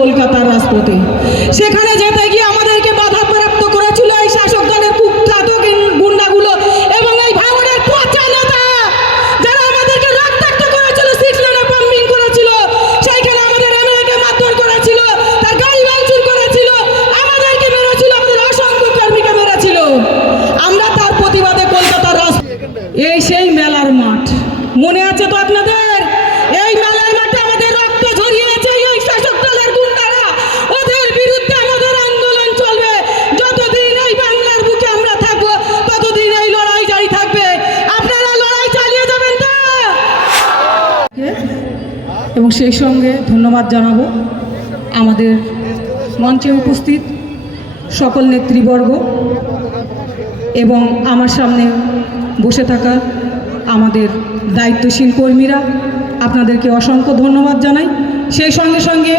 কলকাতার রাজপথে। সেখানে যেতে গিয়ে আমাদেরকে বাধাপ্রাপ্ত করেছিল এই শাসক দলের কুখ্যাত গুন্ডাগুলো এবং এই ভাঙড়ের পচা নেতা যারা আমাদেরকে রক্তাক্ত করেছিল, সিক্সলেনে বম্বিং করেছিল, সেইখানে আমাদের এমএলএকে মারধর করেছিল, তার গাড়ি ভাঙচুর করেছিল, আমাদেরকে মেরেছিল, আমাদের অসংখ্য কর্মীকে মেরেছিল। আমরা তার প্রতিবাদে কলকাতার এই সেই মেলার মাঠ মনে আছে তো আপনাদের? এই মেলার মাঠে আমাদের রক্ত ঝরিয়েছে এই শাসক দলের গুন্ডারা। ওদের বিরুদ্ধে আমাদের আন্দোলন চলবে। যতদিন এই বাংলার বুকে আমরা থাকবো ততদিন এই লড়াই জারি থাকবে। আপনারা লড়াই চালিয়ে যাবেন তো? এবং সেই সঙ্গে ধন্যবাদ জানাবো আমাদের মঞ্চে উপস্থিত সকল নেতৃবর্গ এবং আমার সামনে বসে থাকা আমাদের দায়িত্বশীল কর্মীরা, আপনাদেরকে অসংখ্য ধন্যবাদ জানাই। সেই সঙ্গে সঙ্গে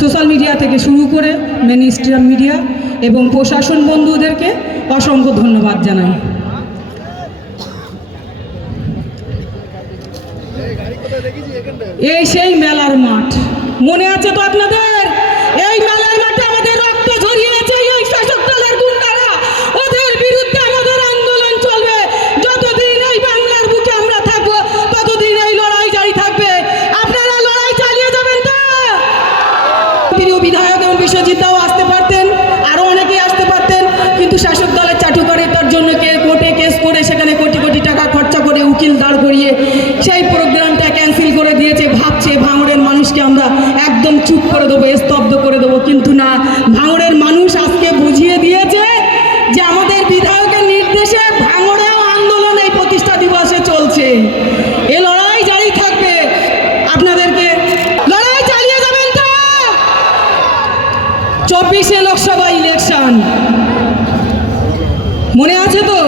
সোশ্যাল মিডিয়া থেকে শুরু করে মেন স্ট্রিম মিডিয়া এবং প্রশাসন বন্ধুদেরকে অসংখ্য ধন্যবাদ জানাই। এই সেই মেলার মাঠ মনে আছে তো আপনাদের? এই মেলার মাঠে আমাদের রক্ত ঝরিয়েছে এই শাসক দলের গুন্ডারা। ওদের বিরুদ্ধে আমাদের আন্দোলন চলবে। যতদিন এই বাংলার বুকে আমরা থাকবো ততদিন এই লড়াই জারি থাকবে। আপনারা লড়াই চালিয়ে যাবেন তো? প্রিয় বিধায়ক এবং বিশ্বজিৎদাও আসতে পারতেন, আরও অনেকেই আসতে পারতেন, কিন্তু শাসক দলের চাটুকারিতার জন্য কোর্টে কেস করে সেখানে কোটি কোটি টাকা খরচা করে উকিল দাঁড় করিয়ে সেই প্রোগ্রামটা ক্যান্সেল করে দিয়েছে। ভাবছে ভাঙড়ের মানুষকে আমরা একদম চুপ করে দেবো, স্তব্ধ করে দেবো, কিন্তু না, ভাঙড়ের মানুষ আজকে বুঝিয়ে দিয়েছে যে আমাদের বিধায়কের নির্দেশে ভাঙড়েও আন্দোলন এই প্রতিষ্ঠা দিবসে চলছে। এ লড়াই জারি থাকবে। আপনাদেরকে লড়াই চালিয়ে যাবেন তো? 24শে লোকসভা ইলেকশন মনে আছে তো?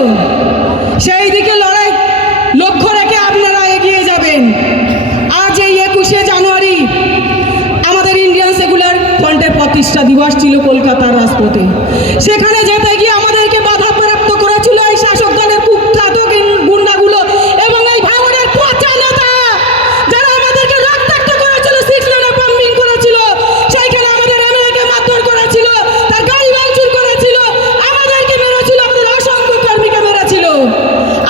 সেই দিকে লড়াই লক্ষ্য রেখে আপনারা এগিয়ে যাবেন। আজ এই 21শে জানুয়ারি আমাদের ইন্ডিয়ান সেকুলার ফ্রন্টের প্রতিষ্ঠা দিবস ছিল কলকাতার রাজপথে। সেখানে যেতে গিয়ে আমাদেরকে বাধাপ্রাপ্ত করেছিল এই শাসক দলের কুখ্যাত গুন্ডাগুলো এবং এই ভাঙড়ের পচা নেতা যারা আমাদেরকে রক্তাক্ত করেছিল, সিক্সলেনে বম্বিং করেছিল, সেইখানে আমাদের এমএলএকে মারধর করেছিল, তার গাড়ি ভাঙচুর করেছিল, আমাদেরকে মেরেছিল, আমাদের অসংখ্য কর্মীকে মেরেছিল।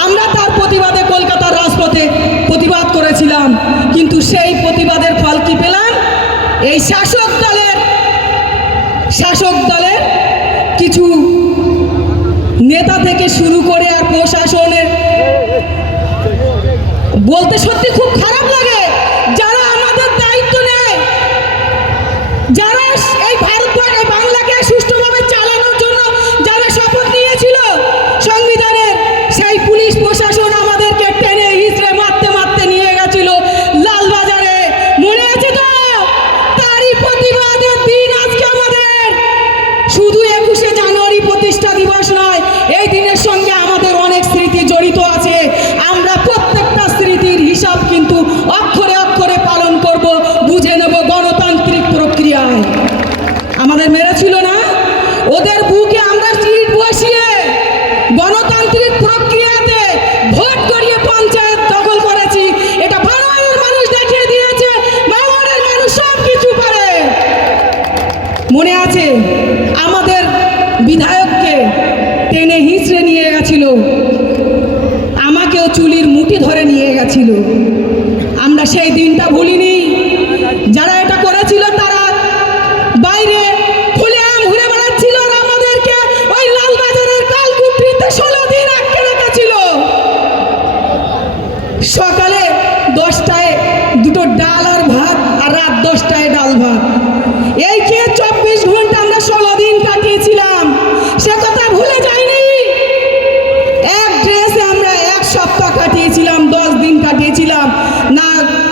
আমরা তার প্রতিবাদে কলকাতার রাজপথে প্রতিবাদ করেছিলাম, কিন্তু সেই প্রতিবাদের ফল কি পেলাম? এই শাসক দলের কিছু নেতা থেকে শুরু করে আর প্রশাসনের, বলতে সত্যি খুব খারাপ লাগে, যারা আমাদের দায়িত্ব নেয়, যারা এই ভারতবর্ষ এই বাংলাকে সুষ্ঠুভাবে চালানোর জন্য যারা শপথ নিয়েছিল সংবিধানের, সেই পুলিশ প্রশাসন আমাদেরকে টেনে হিচড়ে মারতে মারতে নিয়ে গেছিল লালবাজারে। মনে আছে তো? তারই প্রতিবাদের দিন আজকে আমাদের। শুধু 21শে জানুয়ারি প্রতিষ্ঠা দিবস নয়, এই দিনের সঙ্গে আমাদের অনেক স্মৃতি জড়িত আছে। আমরা প্রত্যেকটা স্মৃতির হিসাব কিন্তু অক্ষরে অক্ষরে পালন করব, বুঝে নেব গণতান্ত্রিক প্রক্রিয়ায়। আমাদের মেরেছিল না? ওদের বুকে আমরা সিট বসিয়ে গণতান্ত্রিক প্রক্রিয়াতে ভোট করিয়ে পঞ্চায়েত দখল করেছি। এটা ভাঙড়ের মানুষ দেখিয়ে দিয়েছে ভাঙড়ের মানুষ সব কিছু পারে। মনে আছে আমাদের বিধায়ককে টেনে হিঁচড়ে নিয়ে গেছিল, আমাকেও চুলির মুঠি ধরে নিয়ে গেছিল। আমরা সেই দিনটা ভুলিনি। যারা এটা করেছিল তারা বাইরে খুলেআম ঘুরে বেড়াচ্ছিল আর আমাদেরকে ওই লালবাজারের কালকুটরিতে 16 দিন আটকে রেখেছিল। সকালে 10টায় দুটো ডাল আর ভাত, আর রাত 10টায় ডাল ভাত। এই খেয়ে 24 ঘন্টা আমরা 16 দিন কাটিয়েছিলাম। সে কথা ভুলে যাইনি। এক ড্রেসে আমরা 1 সপ্তাহ কাটিয়েছিলাম, 10 দিন কাটিয়েছিলাম। না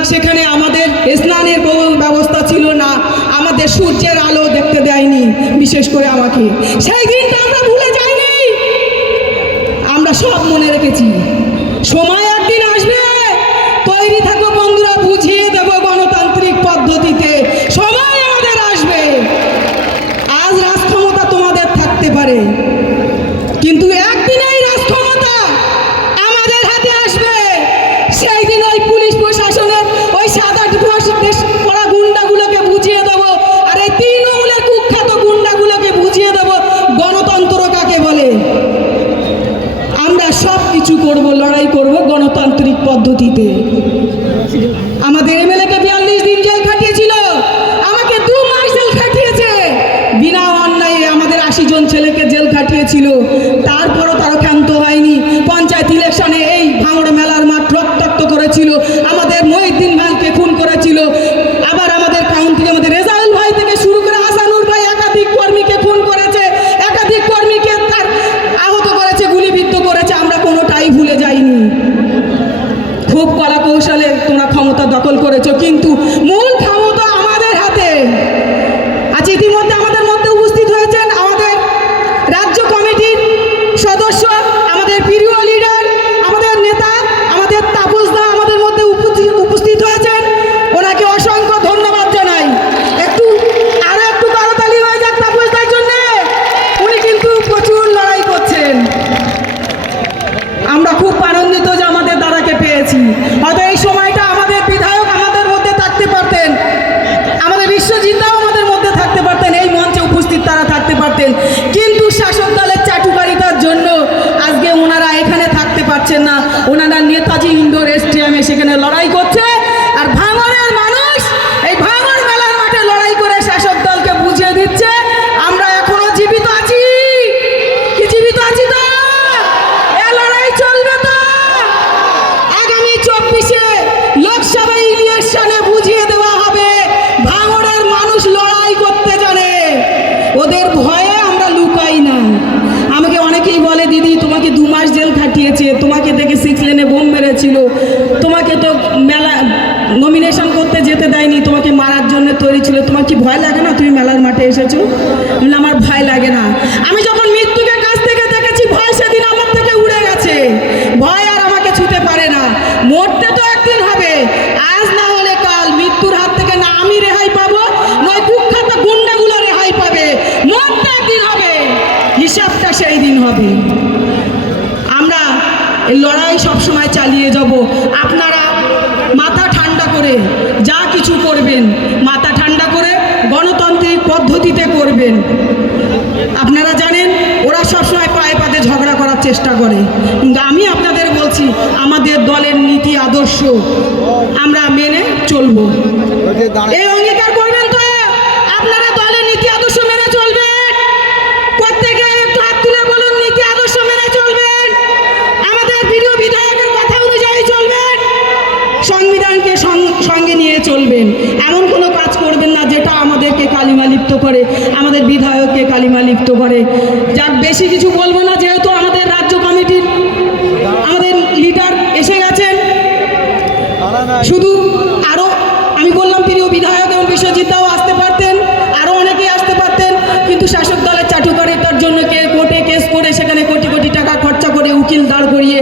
সেখানে আমাদের স্নানের ব্যবস্থা ছিল না, আমাদের সূর্যের আলো দেখতে দেয়নি, বিশেষ করে আমাকে। সেই দিনটা আমরা ভুলে যাইনি, আমরা সব মনে রেখেছি। সময় একদিন আসবে, তৈরি থাকবো বন্ধুরা, বুঝিয়ে দেব গণতান্ত্রিক পদ্ধতিতে। সময় আমাদের আসবে। আজ রাজক্ষমতা তোমাদের থাকতে পারে, কিন্তু একদিন এই রাজক্ষমতা আমাদের হাতে আসবে। সেই দিন ওই পুলিশ প্রশাসনের ওই সাদা পড়া গুন্ডাগুলোকে বুঝিয়ে দেবো, আর পদ্ধতিতে। আমাদের এমএলএকে 42 দিন জেল খাটিয়েছিল, আমাকে 2 মাস জেল খাটিয়েছে, বিনা অন্যায়ে আমাদের 80 জন ছেলেকে জেল খাটিয়েছিল। তারপরও তারা ক্ষান্ত হয়নি। পঞ্চায়েত ইলেকশনে এই ভাঙড় মেলার মাঠ রক্তাক্ত করেছিল, আমাদের মহিউদ্দিন ভাইকে খুন করেছিল, আবার আমাদের কাউন্সিল আমাদের রেজাউল ভাই থেকে শুরু করে হাসানুর ভাই একাধিক কর্মীকে খুন করেছে, একাধিক কর্মীকে তার আহত করেছে, গুলিবিদ্ধ করেছে। আমরা কোনোটাই ভুলে যাইনি। খুব কলা কৌশলে তোমরা ক্ষমতা দখল করেছো, কিন্তু মূল ক্ষমতা আমাদের হাতে। আজ ইতিমধ্যে আমাদের মধ্যে উপস্থিত হয়েছেন আমাদের রাজ্য কমিটির সদস্য, আমাদের প্রিয় লিডার, আমাদের নেতা, আমাদের তাপসদা আমাদের মধ্যে উপস্থিত হয়েছেন। ওনাকে অসংখ্য ধন্যবাদ জানাই। আরো একটু করতালি হয়ে যাক তাপসদার জন্য। উনি কিন্তু প্রচুর লড়াই করছেন। আমরা খুব আনন্দিত যে আমাদের দাদাকে পেয়েছি। হয়তো এই সময়টা আমাদের বিধায়ক আমাদের মধ্যে থাকতে পারতেন, আমাদের বিশ্বজিৎদাও আমাদের মধ্যে থাকতে পারতেন, এই মঞ্চে উপস্থিত তারা থাকতে পারতেন, কিন্তু শাসক দলের চাটুকারিতার জন্য আজকে ওনারা এখানে থাকতে পারছেন না। ওনারা নেতাজি ইন্ডোর স্টেডিয়ামে সেখানে লড়াই করছে, আর ভাঙড়ের মানুষ এই ভাঙড় মেলার মাঠে লড়াই করে শাসক দলকে বুঝিয়ে দিচ্ছে আমরা এখনো জীবিত আছি। কি জীবিত আছি তো? এ লড়াই চলবে তো। আগামী 24-এ লোকসভা ইলেকশনে বুঝিয়ে দেওয়া হবে ভাঙড়ের মানুষ লড়াই করতে জানে, ওদের ভয়ে আমরা লুকাই না। আমাকে অনেকেই বলে, দিদি তোমাকে 2 মাস জেল খাটিয়েছে, তোমাকে দেখে 6 লেনে বোম মেরেছিল, তোমাকে তো মেলা নমিনেশন করতে যেতে দেয়নি, তোমাকে মারার জন্য তৈরি ছিল, তোমার কি ভয় লাগে না? তুমি মেলার মাঠে এসেছো। আমার ভয় লাগে না। আমি যখন মৃত্যুকে কাছ থেকে দেখেছি, ভয় সেদিন আমার থেকে উড়ে গেছে। ভয় আর আমাকে ছুতে পারে না। মরতে তো একদিন হবে, আজ না হলে কাল। মৃত্যুর হাত থেকে না আমি রেহাই পাবো, নয় কুখ্যাত গুন্ডাগুলো রেহাই পাবে। মরতে একদিন হবে, হিসাবটা সেই দিন হবে। আমরা এই লড়াই সবসময় চালিয়ে যাব। আপনারা মাথা ঠান্ডা করে যা কিছু করবেন, মাথা ঠান্ডা করে গণতান্ত্রিক পদ্ধতিতে করবেন। আপনারা জানেন ওরা সবসময় পায়ে পাতে ঝগড়া করার চেষ্টা করে, কিন্তু আমি আপনাদের বলছি আমাদের দলের নীতি আদর্শ আমরা মেনে চলবো। এই অঙ্গীকার করবেন তো? আপনারা দলের নীতি আদর্শ মেনে চলবেন? প্রত্যেকে একটু হাত তুলে বলুন, নীতি আদর্শ মেনে চলবেন, আমাদের প্রিয় বিধায়কের কথা অনুযায়ী চলবেন, সংবিধানকে সঙ্গে নিয়ে চলবেন। এমন কোনো কাজ করবেন না যেটা আমাদেরকে কালিমা লিপ্ত করে, আমাদের বিধায়ককে কালিমা লিপ্ত করে। যার বেশি কিছু বলবো না, যেহেতু আমাদের রাজ্য কমিটির আমাদের লিডার এসে গেছেন। শুধু আরও আমি বললাম প্রিয় বিধায়ক এবং বিশ্বজিৎদাও আসতে পারতেন, আরও অনেকেই আসতে পারতেন, কিন্তু শাসক দলের চাটুকারিতার জন্য কোর্টে কেস করে সেখানে কোটি কোটি টাকা খরচা করে উকিল দাঁড় করিয়ে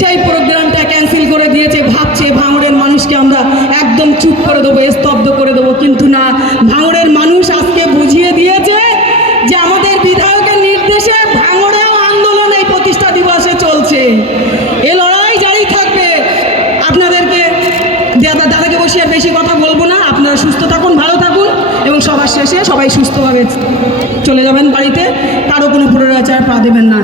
সেই প্রোগ্রামটা ক্যান্সেল করে দিয়েছে। ভাবছে ভাঙড়ের মানুষকে আমরা একদম চুপ করে দেবো, স্তব্ধ করে দেবো, কিন্তু না। ভাঙড়ের মানুষ আজকে বুঝিয়ে দিয়েছে যে আমাদের বিধায়কের নির্দেশে ভাঙড়েও আন্দোলন এই প্রতিষ্ঠা দিবসে চলছে। এ লড়াই জারি থাকবে। আপনাদেরকে দাদাকে বসে আর বেশি কথা বলবো না। আপনারা সুস্থ থাকুন, ভালো থাকুন, এবং সবার শেষে সবাই সুস্থভাবে চলে যাবেন বাড়িতে। কারো কোনো পুনরাচার পা দেবেন না।